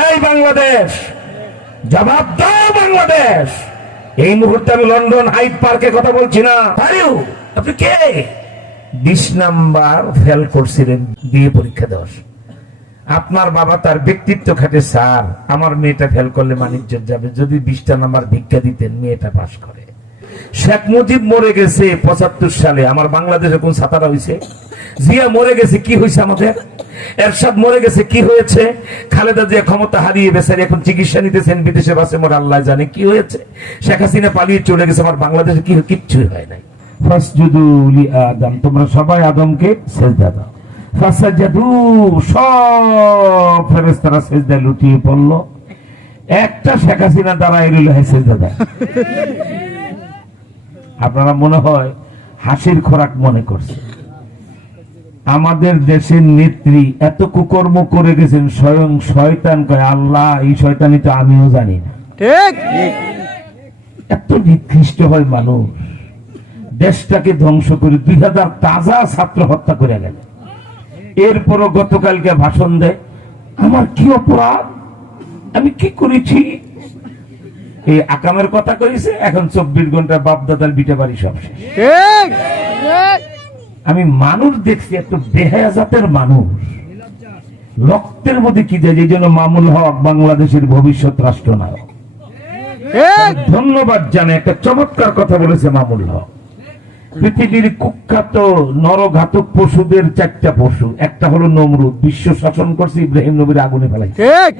এই বাংলাদেশ! জবাব দাও বাংলাদেশ! এই মুহূর্তে আমি লন্ডন হাইট পার্কে কথা বলছি না। আপনি কে? বিশ নাম্বার ফেল করছিলেন বিয়ে পরীক্ষা দশ আপনার বাবা তার ব্যক্তিত্ব খাটে স্যার। আমার মেয়েটা ফেল করলে মানিজ্য যাবে। যদি বিশটা নাম্বার ভিক্ষা দিতেন মেয়েটা পাশ করে। শেখ মুজিব মরে গেছে পঁচাত্তর সালে। আমার বাংলাদেশে কোন সাতারা হয়েছে জিয়া মরে গেছে, কি হয়েছে আমাদের? এরশাদ মরে গেছে, কি হয়েছে? খালেদা জিয়া ক্ষমতা হারিয়ে বেচারি এখন চিকিৎসা নিতেছেন, বিদেশে বাসে মোর, আল্লাহ জানে কি হয়েছে। শেখ হাসিনা পালিয়ে চলে গেছে, আমার বাংলাদেশে কি কিচ্ছুই হয় নাই। একটা শেখ হাসিনা দেয়। আপনারা মনে হয় হাসির খোরাক মনে করছে আমাদের দেশের নেত্রী এত কুকর্ম করে গেছেন স্বয়ং শয়তান কয় আল্লাহ এই শয়তানি তো আমিও জানি না। ঠিক। এত নিকৃষ্ট হয় মানুষ। দেশটাকে ধ্বংস করে দুই হাজার তাজা ছাত্র হত্যা করে গেল। এরপরও গতকালকে ভাষণ দেয় আমার কি অপরাধ? আমি কি করেছি? এই আকামের কথা কইছে এখন চব্বিশ ঘণ্টা বাপ দাদার বিটে বাড়ি সব শেষ। আমি মানুষ দেখছি এত বেহায়া জাতের মানুষ। রক্তের মধ্যে কি যায় এই জন্য মামুল হক বাংলাদেশের ভবিষ্যৎ রাষ্ট্রনায়ক। ধন্যবাদ জানে একটা চমৎকার কথা বলেছে মামুল হক। পৃথিবীর কুখ্যাত নরঘাতক পশুদের চারটা পশু একটা হলো নমরুদ বিশ্ব শাসন করছে ইব্রাহিম নবীর আগুনে ফেলাইছে। ঠিক।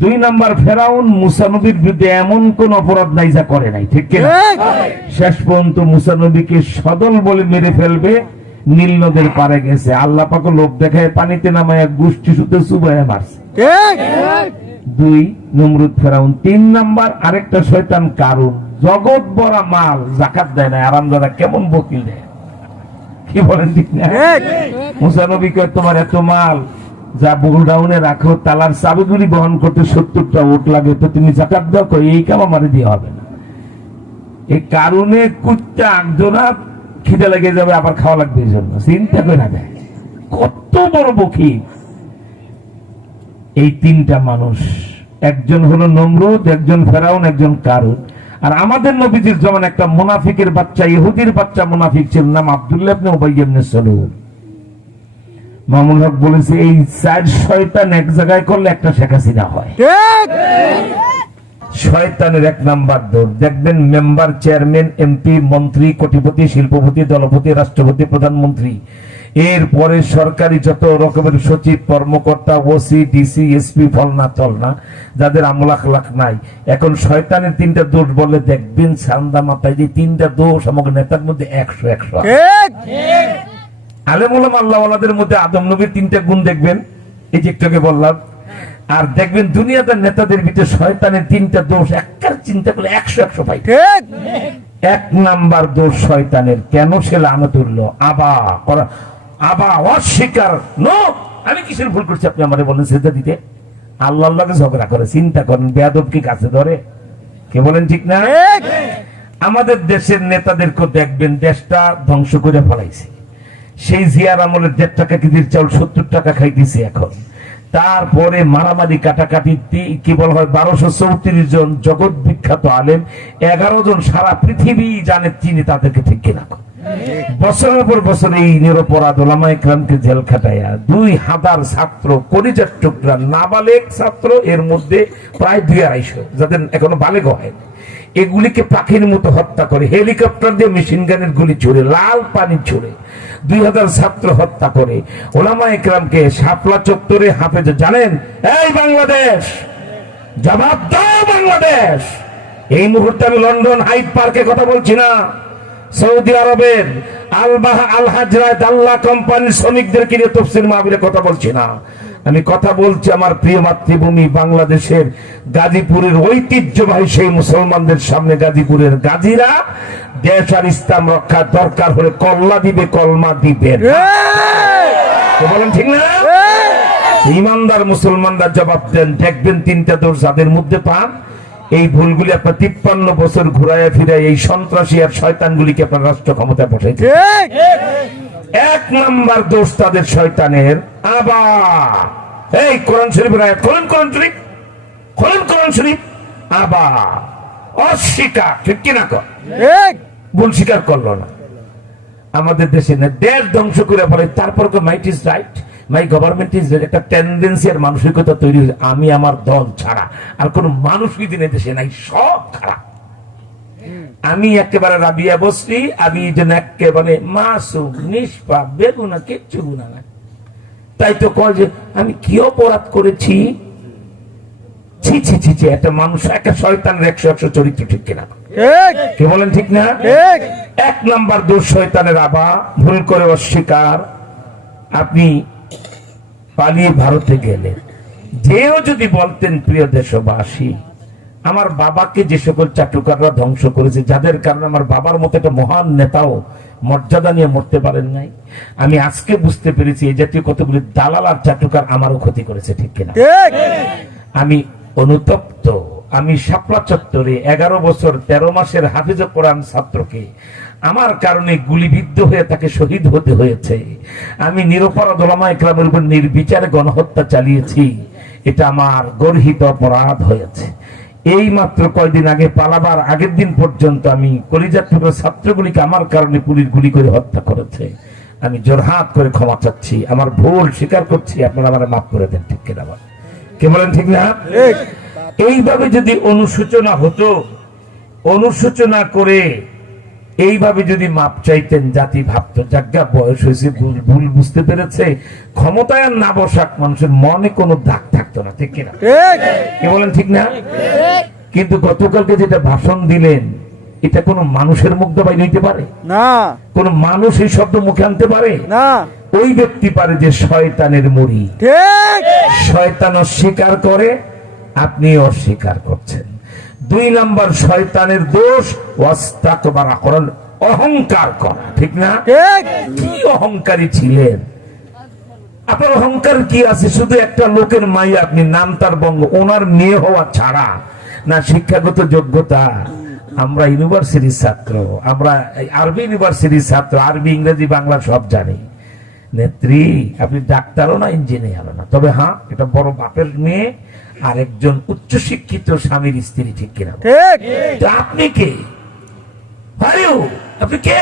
দুই নাম্বার ফেরাউন মুসানবীর বিরুদ্ধে এমন কোন অপরাধ নাই যা করে নাই ঠিক কিনা? শেষ পর্যন্ত মুসানবীকে সদল বলে মেরে ফেলবে নীল নদের পারে গেছে। আল্লাহ পাক লোক দেখায় পানিতে নামায় গোষ্ঠী শুদ্ধ সুবায় মারছে। দুই নমরুদ ফেরাউন। তিন নাম্বার আরেকটা শয়তান কারণ জগৎ বড়া মাল জাকাত দেয় না আরামদাদা কেমন বকিল দেয়? কি বলেন ঠিক না? মুসানবী কয় তোমার এত মাল যা বহু ডাউনে রাখো, তালার চাবিগুলি বহন করতে সত্তরটা ওট লাগে তো তুমি জাকাত দাও, কই এই কাম আমার দিয়ে হবে না। এই কারণে কুত্তা একজনা খিদে লেগে যাবে, আবার খাওয়া লাগবে এই জন্য। চিন্তা করে না দেয় কত বড় বকি এই তিনটা মানুষ, একজন হলো নমরুদ, একজন ফেরাউন, একজন কারুন। আর আমাদের নবীজির যেমন একটা মুনাফিকের বাচ্চা, ইহুদির বাচ্চা মুনাফিক ছিল, নাম আব্দুল্লাহ ইবনে উবাই ইবনে সালুল। মামুন হক বলেছে এই চার শয়তান এক জায়গায় করলে একটা শেখ হাসিনা হয়। শয়তানের এক নাম্বার দৌড় দেখবেন মেম্বার চেয়ারম্যান এমপি মন্ত্রী কোটিপতি শিল্পপতি দলপতি রাষ্ট্রপতি প্রধানমন্ত্রী। এরপরে সরকারি যত রকমের সচিব কর্মকর্তা ওসি ডিসি এসপি ফলনা চলনা যাদের আমলাখ লাখ নাই। এখন শয়তানের তিনটা দোষ বলে দেখবেন সান্দা মাথায় যে তিনটা দোষ আমাকে নেতার মধ্যে একশো একশো ঠিক আলেমুলাম আল্লাহওয়ালাদের মধ্যে আদম নবীর তিনটা গুণ দেখবেন এই যে একটু আগে বললাম। আর দেখবেন দুনিয়াদার নেতাদের ভিতরে শয়তানের তিনটা দোষ একটার চিন্তা করলে একশো একশো পাই ঠিক। এক নাম্বার দোষ শয়তানের কেন সে লানো আবা করা আবা অস্বীকার। নো আমি কিসের ভুল করছি আপনি আমারে বলেন সেটা দিতে? আল্লাহ আল্লাহকে ঝগড়া করে চিন্তা করেন বেয়াদব কি কাছে ধরে? কে বলেন ঠিক না? আমাদের দেশের নেতাদেরকে দেখবেন দেশটা ধ্বংস করে ফেলাইছে। সেই জিয়ার আমলের দেড় টাকা কেজির চাউল সত্তর টাকা খাইতেছে এখন। তারপরে মারামারি কাটাকাটি কি বলা হয়, বারোশো চৌত্রিশ জন জগৎ বিখ্যাত আলেম, এগারো জন সারা পৃথিবী জানে চিনি তাদেরকে ঠিক রাখো বছরের পর বছর এই নিরপরাধ ওলামা ইকরামকে জেল খাটাইয়া দুই হাজার ছাত্র করিজার টুকরা নাবালেক ছাত্র এর মধ্যে প্রায় দুই আড়াইশো, যাদের এখনও বালেগ হয় এগুলিকে পাখির মতো হত্যা করে, হেলিকপ্টার দিয়ে মেশিন গানের গুলি ছুড়ে, লাল পানি ছুড়ে, দুই হাজার ছাত্র হত্যা করে। ওলামা ইকরামকে শাপলা চত্বরে হাফেজ জানেন, এই বাংলাদেশ, জবাব দাও বাংলাদেশ। এই মুহূর্তে আমি লন্ডন হাইট পার্কে কথা বলছি না। সৌদি আরবের আলবাহ আল হাজরাত আল্লাহ কোম্পানির শ্রমিকদেরকে নিয়ে তফসির মাহবিলে কথা বলছি না। আমি কথা বলছি আমার প্রিয় মাতৃভূমি বাংলাদেশের গাজীপুরের ঐতিহ্যবাহী সেই মুসলমানদের সামনে গাজীপুরের গাজীরা দেশ আর ইসলাম রক্ষা দরকার হলে কল্লা দিবে, কলমা দিবে বলেন ঠিক না? ইমানদার মুসলমানরা জবাব দেন, দেখবেন তিনটা দোষ যাদের মধ্যে পান। এই ভুলগুলি আপনার তিপ্পান্ন বছর ঘুরাইয়া ফিরাই এই সন্ত্রাসী আর শয়তানগুলিকে আপনার রাষ্ট্র ক্ষমতায় বসাইছে। এক নাম্বার দোষ তাদের শয়তানের। আবার এই কোরআন শরীফের আয়াত। খোলেন কোরআন শরীফ। খোলেন কোরআন শরীফ। আবার অস্বীকার। ঠিক কিনা কর ভুল স্বীকার করল না। আমাদের দেশে না দেশ ধ্বংস করে ফেলে তারপর might is right my government is একটা টেন্ডেন্সি আর মানসিকতা তৈরি হয়েছে। আমি আমার দল ছাড়া আর কোন মানুষই দিনে দেশে নাই সব খারাপ। আমি একেবারে রাবিয়া বসরি আমি যেন একেবারে মাসুম নিষ্পাপ বেগুনা কিচ্ছু গুণা নাই। তাই তো কয় যে আমি কি অপরাধ করেছি? ছি ছি ছি ছি একটা মানুষ একটা শয়তানের একশো একশো চরিত্র ঠিক কিনা? কে বলেন ঠিক না? এক নাম্বার দোষ শয়তানের আবা ভুল করে অস্বীকার। আপনি পালিয়ে ভারতে গেলেন। যেও যদি বলতেন প্রিয় দেশবাসী আমার বাবাকে যে সকল চাটুকাররা ধ্বংস করেছে যাদের কারণে আমার বাবার মতো একটা মহান নেতাও মর্যাদা নিয়ে মরতে পারেন নাই। আমি আজকে বুঝতে পেরেছি এই জাতীয় কতগুলি দালাল আর চাটুকার আমারও ক্ষতি করেছে ঠিক কিনা? আমি অনুতপ্ত আমি শাপলা চত্বরে এগারো বছর তেরো মাসের হাফিজ কোরআন ছাত্রকে আমার কারণে গুলিবিদ্ধ হয়ে তাকে শহীদ হতে হয়েছে। আমি নিরপরাধ ওলামা ইকরামের উপর নির্বিচারে গণহত্যা চালিয়েছি। এটা আমার গর্হিত অপরাধ হয়েছে। এই মাত্র কয়দিন আগে পালাবার আগের দিন পর্যন্ত আমি কলিজার টুকরো ছাত্রগুলিকে আমার কারণে পুলিশ গুলি করে হত্যা করেছে। আমি জোরহাত করে ক্ষমা চাচ্ছি। আমার ভুল স্বীকার করছি। আপনারা আমার মাফ করে দেন ঠিক কিনা? কে বলেন ঠিক না? এইভাবে যদি অনুশোচনা হতো অনুশোচনা করে এইভাবে যদি মাপ চাইতেন জাতি ভাবতো যাজ্ঞা বয়স হয়েছে ভুল বুঝতে পেরেছে ক্ষমতায় আর না বসাক মানুষের মনে কোনো দাগ থাকতো না ঠিক কিনা? কে বলেন ঠিক না? কিন্তু গতকালকে যেটা ভাষণ দিলেন এটা কোনো মানুষের মুখ দিয়ে বাইরে হইতে পারে? না। কোন মানুষ এই শব্দ মুখে আনতে পারে? না। ওই ব্যক্তি পারে যে শয়তানের মুড়ি। ঠিক। শয়তান অস্বীকার করে আপনি অস্বীকার করছেন। দুই নাম্বার শয়তানের দোষ ওয়াস্তাকবারা করার অহংকার করা ঠিক না? কি অহংকারী ছিলেন? আপনার অহংকার কি আছে? শুধু একটা লোকের মাই আপনি নাম তার বঙ্গ ওনার মেয়ে হওয়া ছাড়া। না শিক্ষাগত যোগ্যতা? আমরা ইউনিভার্সিটির ছাত্র আমরা আরবি ইউনিভার্সিটির ছাত্র আরবি ইংরেজি বাংলা সব জানি। নেত্রী আপনি ডাক্তারও না ইঞ্জিনিয়ারও না। তবে হ্যাঁ এটা বড় বাপের মেয়ে আর একজন উচ্চশিক্ষিত স্বামীর স্ত্রী ঠিক কিনা? তো আপনি কে? আপনি কে?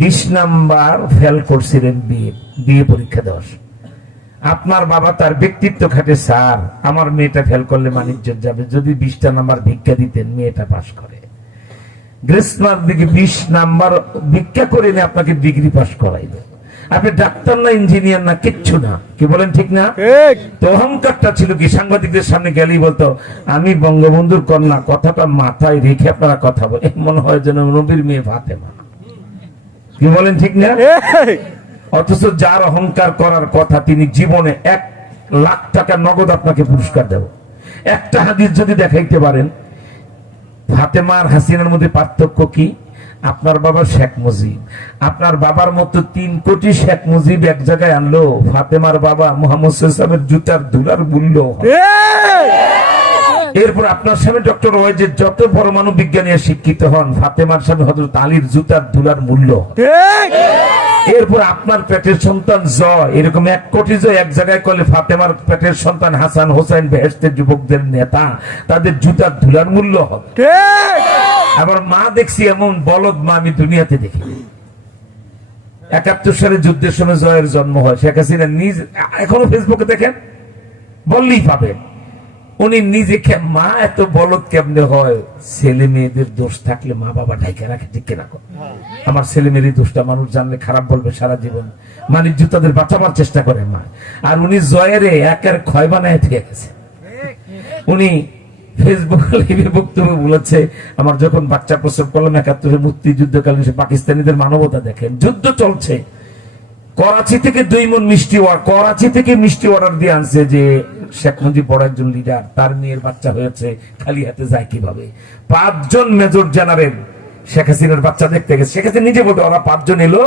বিশ নাম্বার ফেল করছিলেন বিয়ে বিয়ে পরীক্ষা সময়। আপনার বাবা তার ব্যক্তিত্ব খাটে স্যার আমার মেয়েটা ফেল করলে বাণিজ্য যাবে। যদি বিশটা নাম্বার ভিক্ষা দিতেন মেয়েটা পাশ করে। গ্রীষ্মার দিকে বিশ নাম্বার ভিক্ষা করে আপনাকে ডিগ্রি পাশ করাইল। আপনি ডাক্তার না ইঞ্জিনিয়ার না কিচ্ছু না। কি বলেন ঠিক না? তো অহংকারটা ছিল কি? সাংবাদিকদের সামনে গেলেই বলতো আমি বঙ্গবন্ধুর কন্যা কথাটা মাথায় রেখে আপনারা কথা বলে মনে হয় যেন নবীর মেয়ে ফাতেমা। কি বলেন ঠিক না? অথচ যার অহংকার করার কথা তিনি জীবনে এক লাখ টাকা নগদ আপনাকে পুরস্কার দেব। একটা হাদিস যদি দেখাইতে পারেন ফাতেমা আর হাসিনার মধ্যে পার্থক্য কি? আপনার বাবা শেখ মুজিব। আপনার বাবার মতো তিন কোটি শেখ মুজিব এক জায়গায় আনলো। ফাতেমার বাবা মোহাম্মদ সাল্লামের জুতার ধুলার মূল্য। এরপর আপনার সামনে ডক্টর ওয়াইজের যত পরমাণু বিজ্ঞানী শিক্ষিত হন ফাতেমার সামনে হজরত আলীর জুতার ধুলার মূল্য। ঠিক এরপর আপনার পেটের সন্তান জয়। এরকম এক কোটি জয় এক জায়গায় করলে ফাতেমার পেটের সন্তান হাসান হোসেন বেহেস্তের যুবকদের নেতা। তাদের জুতার ধুলার মূল্য হবে। আবার মা দেখছি এমন বলদ মা আমি দুনিয়াতে দেখি একাত্তর সালে যুদ্ধের সময় জয়ের জন্ম হয়। শেখ হাসিনা নিজ এখনও ফেসবুকে দেখেন? বললেই পাবেন। উনি নিজেকে মা এত বলদ কেমনে হয়? ছেলে মেয়েদের দোষ থাকলে মা বাবা ঢাইকে রাখে ঠিক কিনা কর? আমার ছেলে মেয়েরই দোষটা মানুষ জানলে খারাপ বলবে সারা জীবন। বাণিজ্য তাদের বাঁচাবার চেষ্টা করে মা। আর উনি জয়েরে একের ক্ষয় বানায় থেকে গেছে। উনি ফেসবুক লাইভে বক্তব্য বলেছে আমার যখন বাচ্চা প্রসব করলাম একাত্তরে মুক্তিযুদ্ধকালীন সে পাকিস্তানিদের মানবতা দেখেন। যুদ্ধ চলছে। করাচি থেকে দুই মন মিষ্টি করাচি থেকে মিষ্টি অর্ডার দিয়ে আনছে যে শেখ মুজিব বড় একজন লিডার তার মেয়ের বাচ্চা হয়েছে খালি হাতে যায় কীভাবে? পাঁচজন মেজর জেনারেল শেখ হাসিনার বাচ্চা দেখতে গেছে। শেখ হাসিনা নিজে বলতে, ওরা পাঁচজন এলো,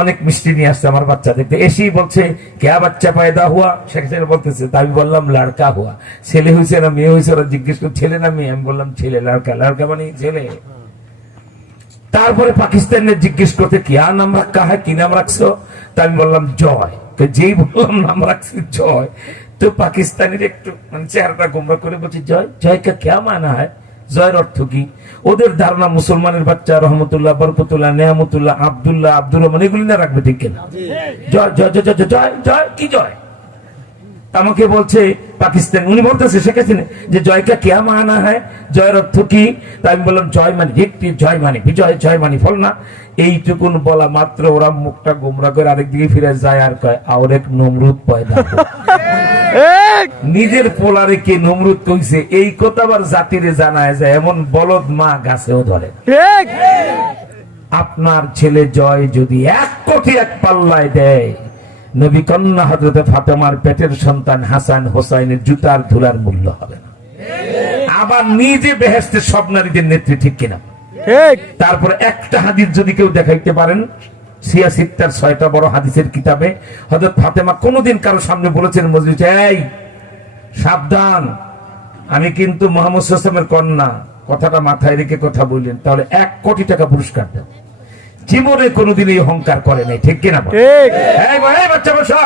অনেক মিষ্টি নিয়ে আসছে আমার বাচ্চা দেখতে। এসেই বলছে, কেয়া বাচ্চা পায়দা হুয়া? শেখ হাসিনা বলতেছে, তা আমি বললাম, লাড়কা হুয়া। ছেলে হয়েছে না মেয়ে হয়েছে ওরা জিজ্ঞেস করে, ছেলে না মেয়ে? আমি বললাম, ছেলে, লাড়কা। লাড়কা মানে ছেলে? তারপরে পাকিস্তানের জিজ্ঞেস করতে কি আর নাম রাখা হয় কি নাম রাখছো? তা আমি বললাম, জয়। যেই বললাম, নাম রাখছি, জয়। তো পাকিস্তানের একটু মানে চেহারাটা গোমরা করে বলছি জয় জয়কে কে মানা হয়? জয়ের অর্থ কি? ওদের ধারণা মুসলমানের বাচ্চা রহমতুল্লাহ বরকতুল্লাহ নেয়ামতুল্লাহ আব্দুল্লাহ আব্দুর রহমান এগুলি না রাখবে ঠিক কিনা? জয় জয় জয় জয় জয়, জয় কি জয়? আমাকে বলছে পাকিস্তান উনি বলতেছে শেখ হাসিনা যে জয়কা কেয়া মানা হয়? জয়ের অর্থ কি? তাই আমি বললাম জয় মানে একটি জয় মানে বিজয় জয় মানে ফল না। এইটুকুন বলা মাত্র ওরা মুখটা গোমরা করে আরেক দিকে ফিরে যায় আর কয় আর এক নমরুদ পয়দা নিজের পোলারে কে নমরুদ কইছে এই কথা আবার জাতিরে জানায় যায় এমন বলদ মা গাছেও ধরে। আপনার ছেলে জয় যদি এক কোটি এক পাল্লায় দেয় নবী কন্যা হজরতে ফাতেমার পেটের সন্তান হাসান হোসাইনের জুতার ধুলার মূল্য হবে না। আবার নিজে বেহেস্তের সব নারীদের নেত্রী ঠিক কিনা। তারপরে একটা হাদিস যদি কেউ দেখাইতে পারেন সিয়া সিত্তার ছয়টা বড় হাদিসের কিতাবে হজরত ফাতেমা কোনোদিন কারও সামনে বলেছেন মজলিসে এই সাবধান। আমি কিন্তু মোহাম্মদ সাল্লামের কন্যা। কথাটা মাথায় রেখে কথা বললেন। তাহলে এক কোটি টাকা পুরস্কার দেব জীবনে কোনোদিন এই অহংকার করে নাই ঠিক কিনা বাচ্চা বসো।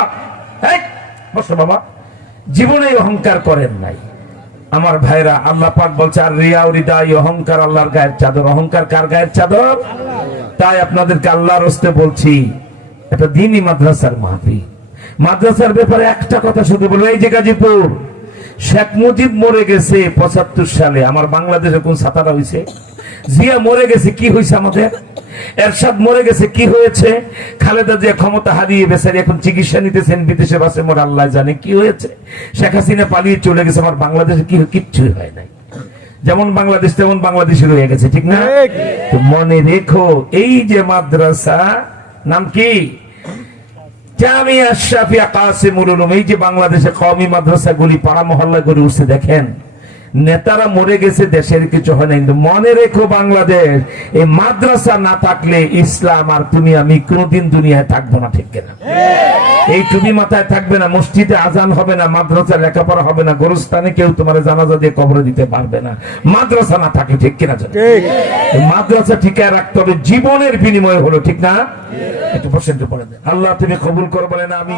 বসো বাবা। জীবনে অহংকার করেন নাই। আমার ভাইরা আল্লাহ পাক বলছে আর রিয়া হৃদয় অহংকার আল্লাহর গায়ের চাদর। অহংকার কার গায়ের চাদর? তাই আপনাদেরকে আল্লাহর হস্তে বলছি, এটা দিনই মাদ্রাসার মাহফি মাদ্রাসার ব্যাপারে একটা কথা শুধু বলব, এই যে গাজীপুর, শেখ মুজিব মরে গেছে পঁচাত্তর সালে। আমার বাংলাদেশে কোন সাতারা হয়েছে জিয়া মরে গেছে, কি হয়েছে আমাদের? এরশাদ মরে গেছে, কি হয়েছে? খালেদা জিয়া ক্ষমতা হারিয়ে বেচারি এখন চিকিৎসা নিতেছেন, বিদেশে বাসে মোর, আল্লাহ জানে কি হয়েছে। শেখ হাসিনা পালিয়ে চলে গেছে, আমার বাংলাদেশে কি কিচ্ছুই হয় নাই। যেমন বাংলাদেশ তেমন বাংলাদেশে রয়ে গেছে ঠিক না? মনে রেখো এই যে মাদ্রাসা নাম কি? জামিয়া শাফিয়া কাসিমুল উলুম এই যে বাংলাদেশে খমি মাদ্রাসা গুলি পাড়া মহল্লা গুলি উঠছে দেখেন। নেতারা মরে গেছে দেশের কিছু হয় না কিন্তু মনে রেখো বাংলাদেশ এই মাদ্রাসা না থাকলে ইসলাম আর তুমি আমি কোনোদিন দুনিয়ায় থাকব না ঠিক কিনা? এই টুপি মাথায় থাকবে না মসজিদে আজান হবে না মাদ্রাসা লেখাপড়া হবে না গোরস্থানে কেউ তোমার জানাজা দিয়ে কবরে দিতে পারবে না। মাদ্রাসা না থাকে ঠিক কিনা? মাদ্রাসা ঠিকায় রাখতে হবে জীবনের বিনিময় হলো ঠিক না? একটু প্রশ্ন পড়ে দেন। আল্লাহ তুমি কবুল করো বলেন আমি